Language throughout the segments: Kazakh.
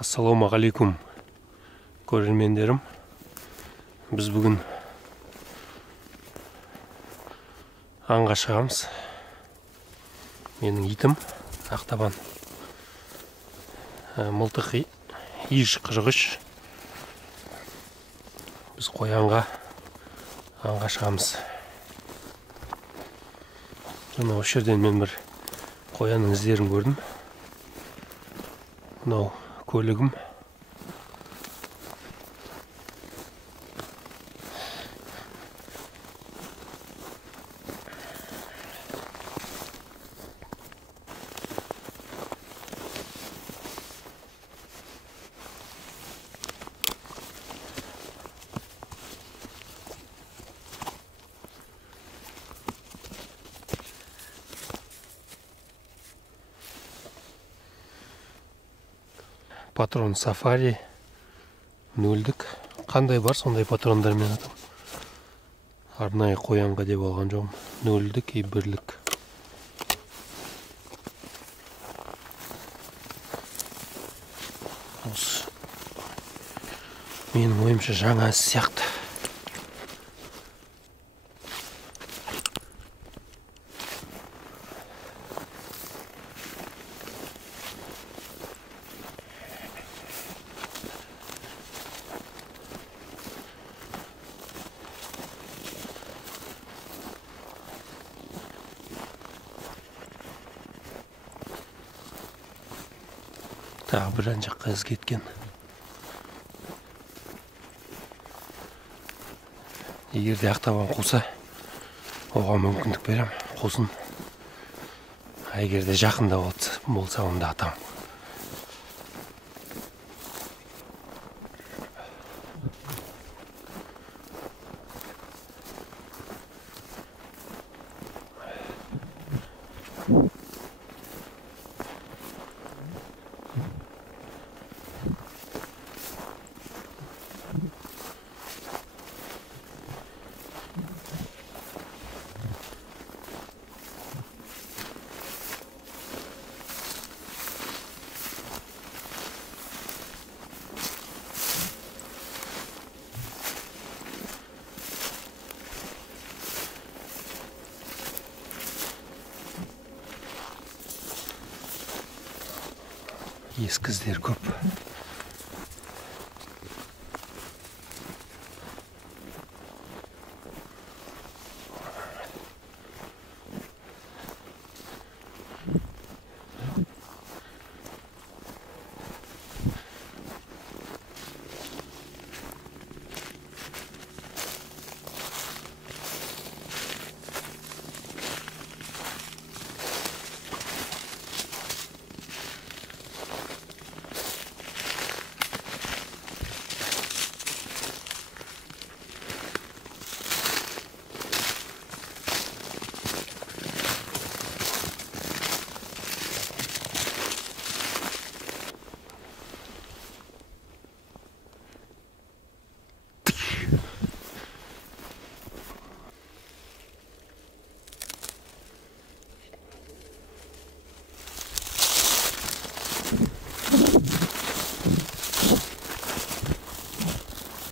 Ассалаумағалейкум көрермендерім. Біз бүгін аңға шығамыз. Менің итім ақтабан мылтық иш 43. Біз қоянға аңға шығамыз. Жаңа осы жерден мен бір қоянның іздерін көрдім. Мынау көлігім. Патрон сафари нөлдік. Қандай бар сондай патрондармен атам. Арнайы қоянға деп алған жоғым. Нөлдік и бірлік. Осы менің ойымша жаңа іс сияқты. Тағы бір жан жаққа із кеткен. Егерде ақтабан қуса, оған мүмкіндік берем, қусын. Егерде жақында болса, онда атам. Ескі іздер көп.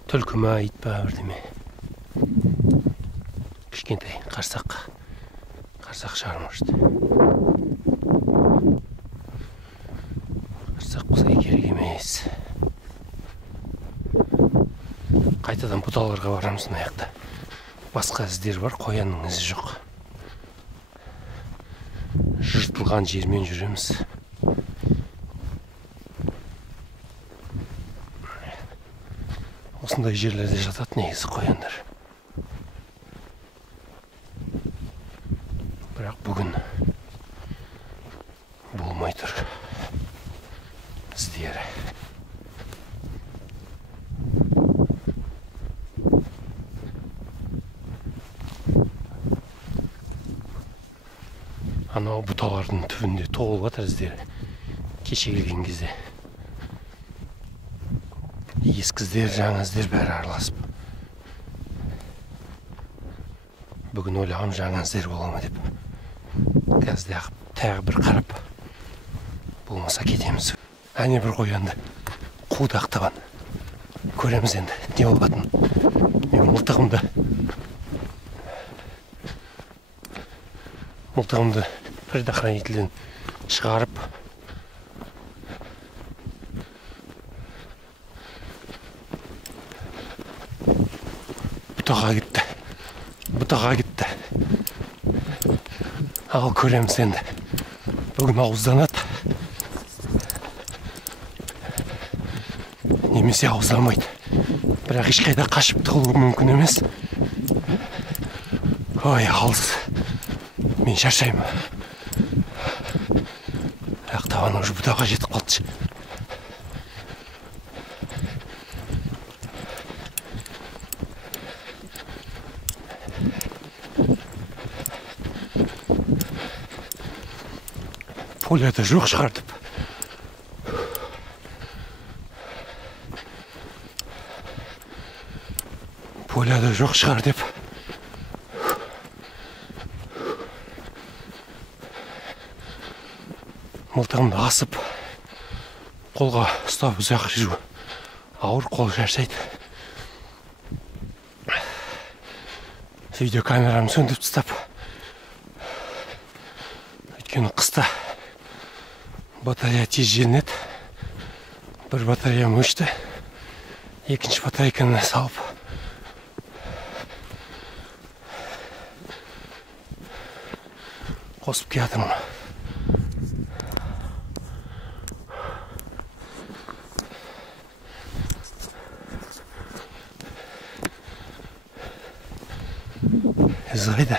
Түлкі ма, ит па бірдеме. Кішкентай қарсақ шығармашты. Қарсақ болса керек емес. Қайтадан бұталарға барамыз мына жақта. Басқа іздер бар, қоянның ізі жоқ. Жыртылған жермен жүреміз. Осындай жерлерде жатады негізі қояндар. Бірақ бүгін болмай тұр іздері. Анау бұталардың түбінде толып жатыр іздері. Кеше келген кезде. Ескі іздер, жаңа іздер бәрі араласып. Бүгін ойлағам жаңа іздер бола ма деп. Қазір тағы бір қарап болмаса кетеміз. Әне бір қоянды. қуды ақтабан. Көреміз енді не болатынын. Мен мылтығымды предохранительден шығарып бұтаға кетті. Ал көреміз енді. Бүгін ауызданады. Немесе ауызданмайды. Бірақ ешқайда қашып тығылу мүмкін емес. Ой, алыс. Мен шаршаймын. Ақтабан уже бұтаға жетіп қалды. Поляда жоқ шығар деп. Поляда жоқ шығар деп. Мылтығымды асып, қолға ұстап ұзақ жүру. Ауыр, қол шаршайды. Видеокамерамды сөндіріп тастап. Өйткені қыста батарея тез желінеді. Бір батареям өшті. Екінші батарейканы салып қосып келатырмын. Қайда?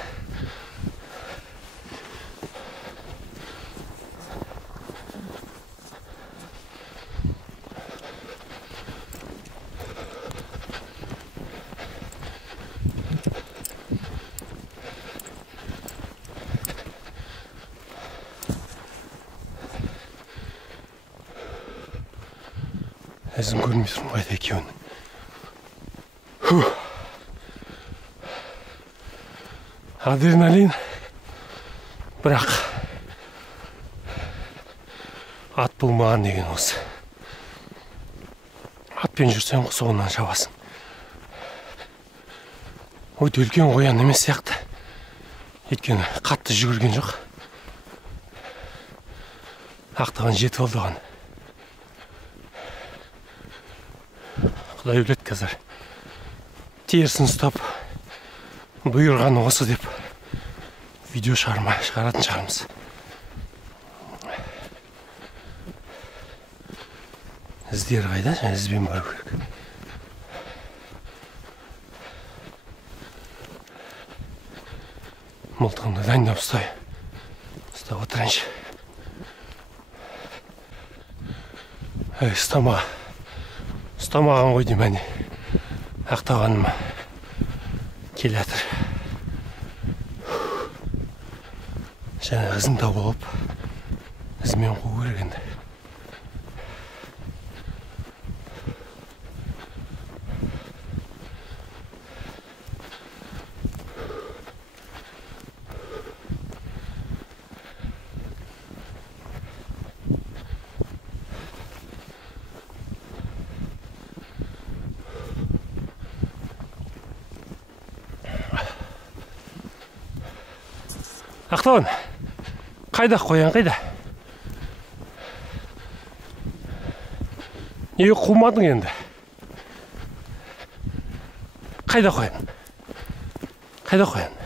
Әзім көрмей тұрмын қайда екеуін. Адреналин. Бірақ ат болмаған деген осы. Атпен жүрсең соңынан шабасың. Өте үлкен қоян емес сияқты. Өйткені қатты жүгірген жоқ. Ақтаған жетіп алды оған. Құдай біледі қазір. Терісін ұстап, бұйырғаны осы деп видео шығаратын шығармыз. Іздер қайда? Және ізбен бару керек. Мылтығымды дайындап ұстап отырайыншы. Ұстамаған ғой деймін. Ақтағаным келе жатыр. Және ізін тауып алып, ізімен қуу керек енді. Ақтауын, қайда қоян, қайда? Неге қумадың енді? Қайда қоян? Қайда қоян?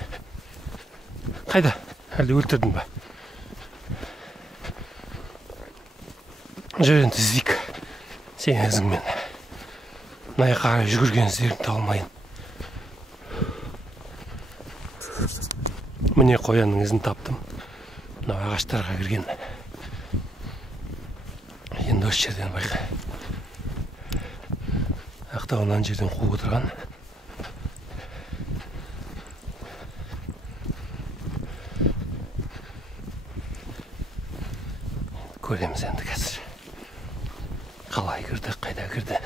Қайда? Әлде өлтірдің ба? Жүр енді іздейік. Сен ізіңмен. Мына қарай жүгірген іздеріңді табылмайын. Міне қоянның ізін таптым. Мына ағаштарға кірген. Енді осы жерден байқа. Ақтауынан жерден қуып отырған. Көреміз енді қазір. Қалай кірді, қайда кірді.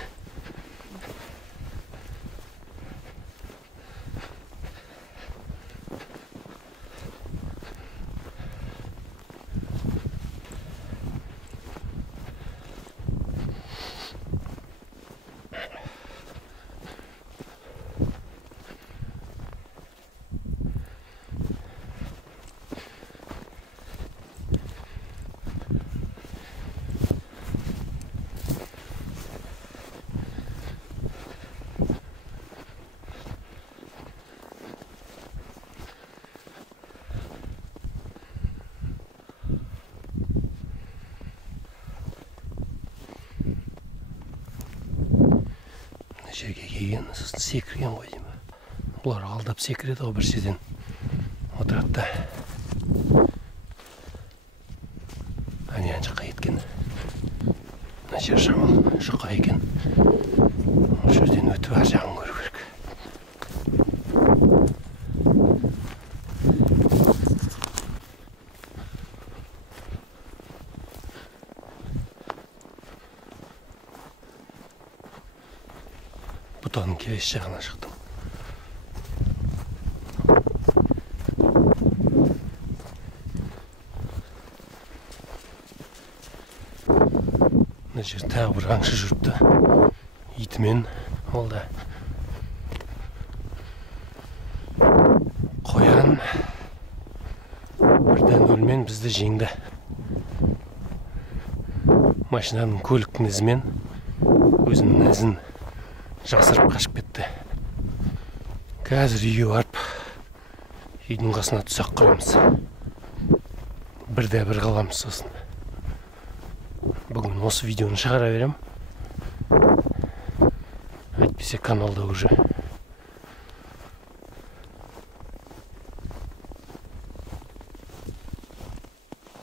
жерге келген, сосын секірген ғой деймін. Бұлар алдап секіреді ғой, бір жерден отырады да. Әне жаққа кеткен. Мына жер шамал жұқа екен. Ол жерден өтіп ар жағын көру керек. Бұтаның келесі жағына шықтым. Мына жер тағы бір аңшы жүріпті. Итімен, ол да қоян бірден өлмен бізді жеңді. Машинаның көліктің ізімен өзінің ізін жасырып қашып кетті. Қазір үйге барып, үйдің қасына тұсақ құрамыз. Бірде бір қаламыз сосын. Бүгін осы видеоны шығара берем. Әйтпесе каналда уже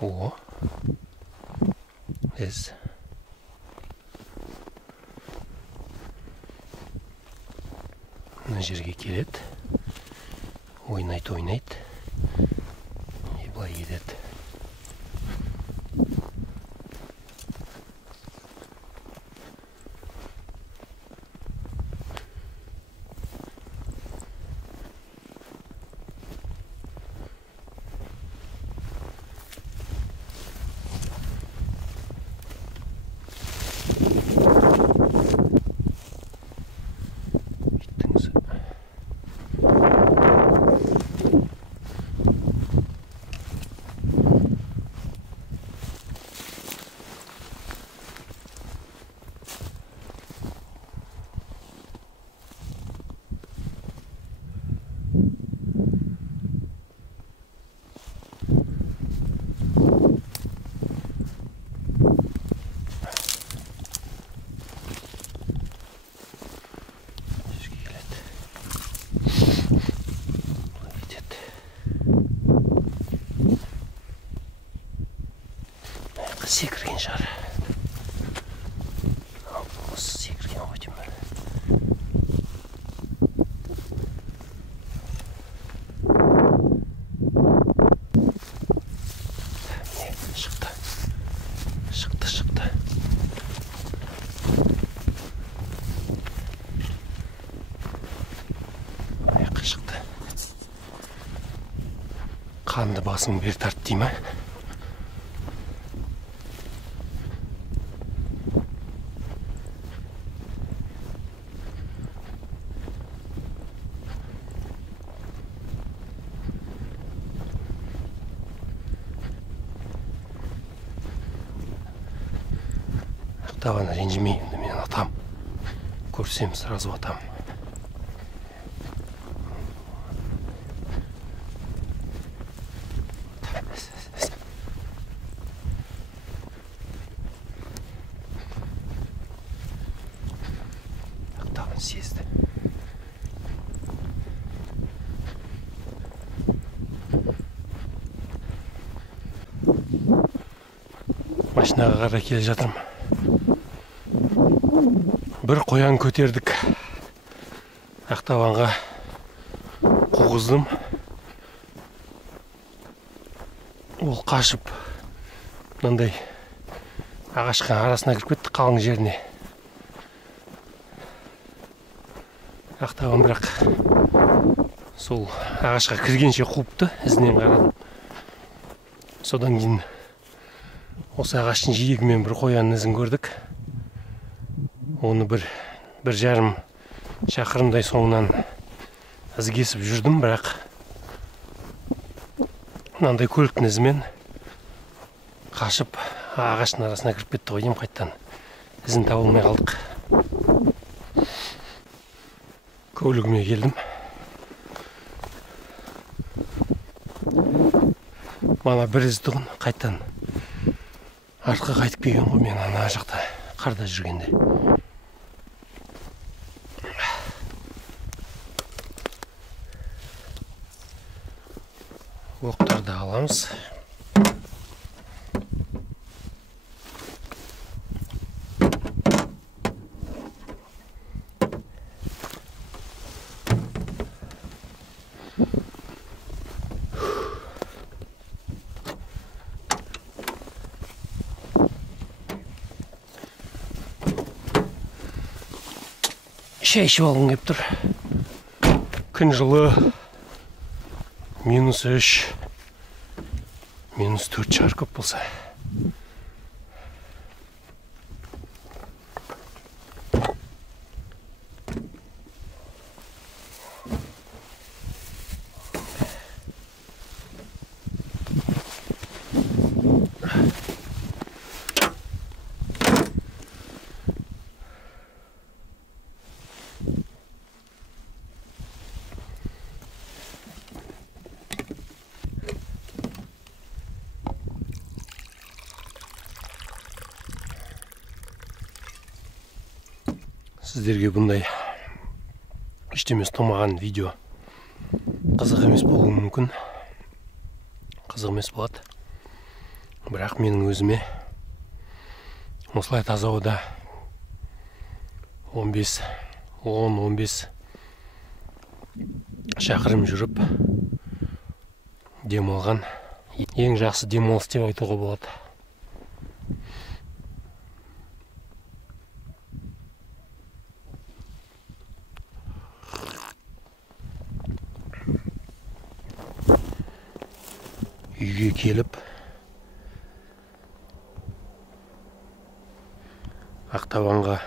о із мына жерге келеді, ойнайды и былай кетеді. Секірген шығар. Осы секірген ғой деймін. Міне, шықты. Аяққа шықты. Қанды басың бер тарт деймі? Давай ренжімей, енді мен атам. Көрсем сразу атам. Ақтауын сезді. Машинаға қарай келе жатырмын. Бір қоян көтердік. Ақтабанға қуғыздым. Ол қашып мынандай ағашқа арасына кіріп кетті, қалың жеріне. Ақтабан бірақ сол ағашқа кіргенше қуыпты, ізінен қарадым. Содан кейін осы ағаштың жиегімен бір қоян ізін көрдік. Оны бір жарым шақырымдай соңынан ізгесіп жүрдім, бірақ мынандай көліктің ізімен қашып ағаштың арасына кіріп кетті ғой деймін, қайттан ізін таба алмай қалдық. Көлігіме келдім. Мана бір із тұғын, қайттан артқа қайтып келген ғой, мен ана жақта қарда жүргенде. Оқтарды аламыз. Шай ішіп алғым келіп тұр. Күн жылы -3, -4 шығар көп болса. Сіздерге бұндай ештемес томаған видео қызық емес болуы мүмкін. Қызық емес болады. Бірақ менің өзіме осылай таза ауада 10-15 шақырым жүріп демалған ең жақсы демалыс деп айтуға болады. Үйге келіп ақтабанға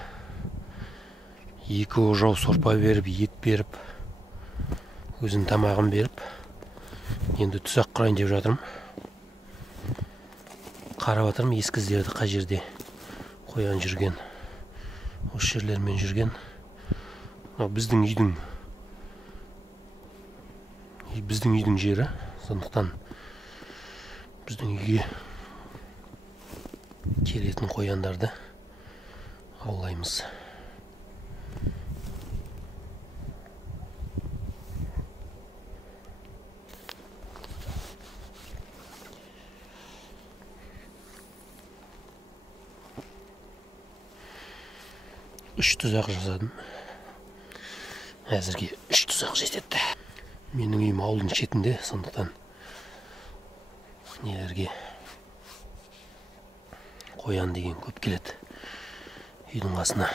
2 ожау сорпа беріп, ет беріп, өзін тамағын беріп, енді тұсақ құрайын деп жатырмын. Қарап жатырмын ескі іздерді қай жерде қоян жүрген, осы жерлермен жүрген. Біздің үйдің жері, сондықтан біздің үйге келетін қояндарды аулаймыз. Үш тұзақ жасадым. Әзірге 3 тұзақ жетеді. Менің үйім ауылдың шетінде, сондықтан нелерге қоян деген көп келеді үйдің қасына.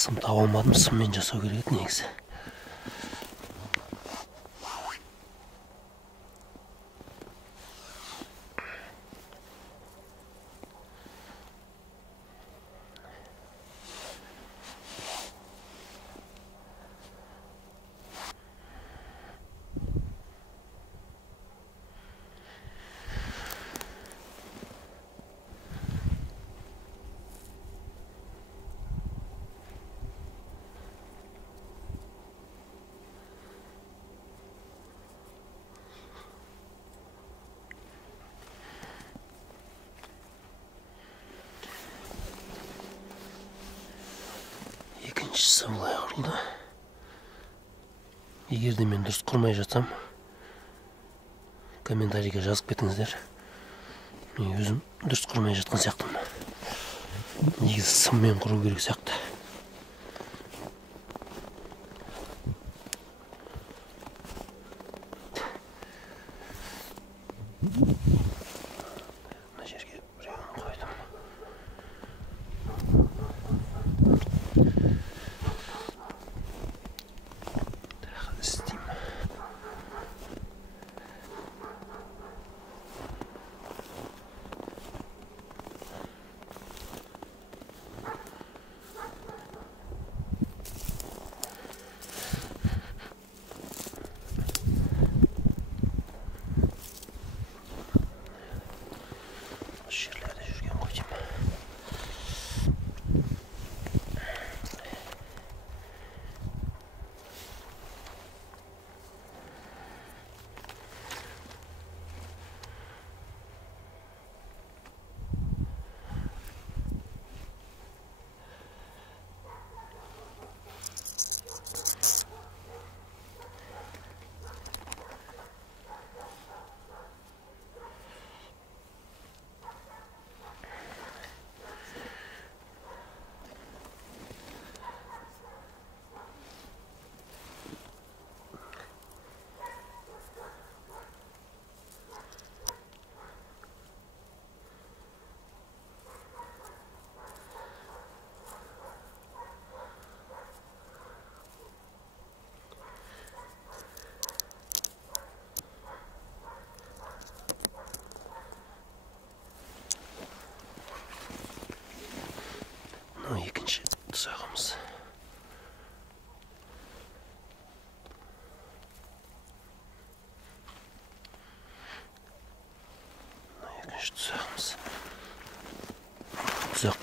Сым таба алмадым, сыммен жасау керек еді негізі. Екіншісі олай құрылды. Егер де мен дұрыс құрмай жатсам, комментарийге жазып кетіңіздер. Мен өзім дұрыс құрмай жатқан сияқтымын. Негізі сыммен құру керек сияқты. Мына жерге біреуін қойдым.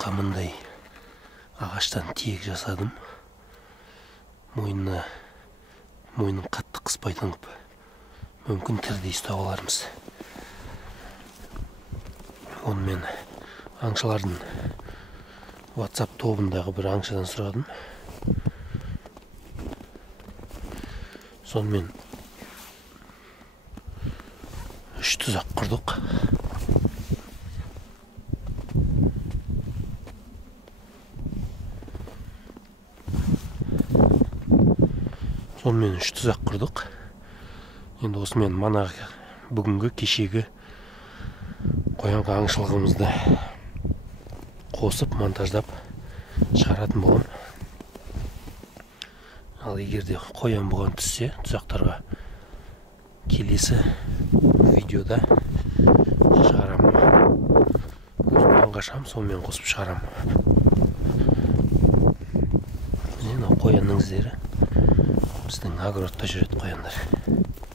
тұзаққа мындай ағаштан тиек жасадым. Мойнын қатты қыспайтын қып, мүмкін тірідей ұстап алармыз. Оны мен аңшылардың WhatsApp тобындағы бір аңшыдан сұрадым. Сонымен 3 тұзақ құрдық. Енді осымен манағы бүгінгі кешегі қоянға аңшылығымызды қосып монтаждап шығаратын болам. Ал егер де қоян бұған түссе, тұзақтарға келесі видеода шығарам. Аңғашам, сонымен қосып шығарам. Мынау қоянның іздері. Біздің огородта жүреді қояндар.